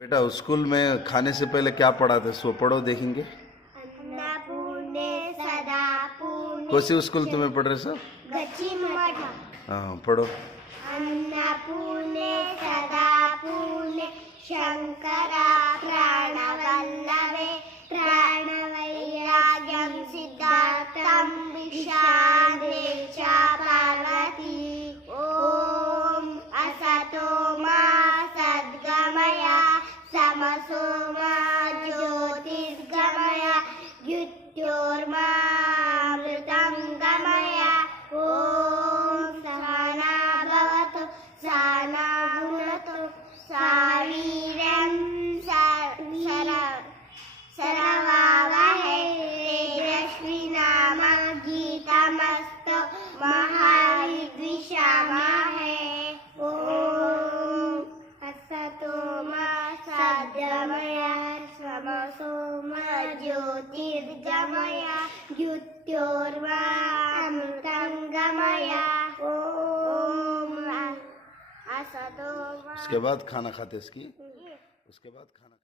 बेटा स्कूल में खाने से पहले क्या पढ़ाते, सो पढ़ो देखेंगे। अन्नपूर्णे सदा पूर्णे कौन सी स्कूल तुम्हें पढ़ रहे सर? गच्ची मठ। हाँ पढ़ो। अन्नपूर्णे सदा पूर्णे शंकरा प्राणवल्लभे प्राणवैराग्यं सिद्धार्थं विशाले च पार्वती। ॐ असतो मा सद्गमय तमसो मा ज्योतिर्गमय मृत्योर्मामृतं गमय। ॐ सहना भवतु सहना भुनक्तु सवीर्यं करवावहै तेजस्विनामधीतमस्तु मा विद्विषावहै। ॐ असतो मा सद्गमय तमसो मा ज्योतिर्गमय मृत्योर्मामृतं गमय। ॐ असतो मा। उसके बाद खाना खाते इसकी, उसके बाद खाना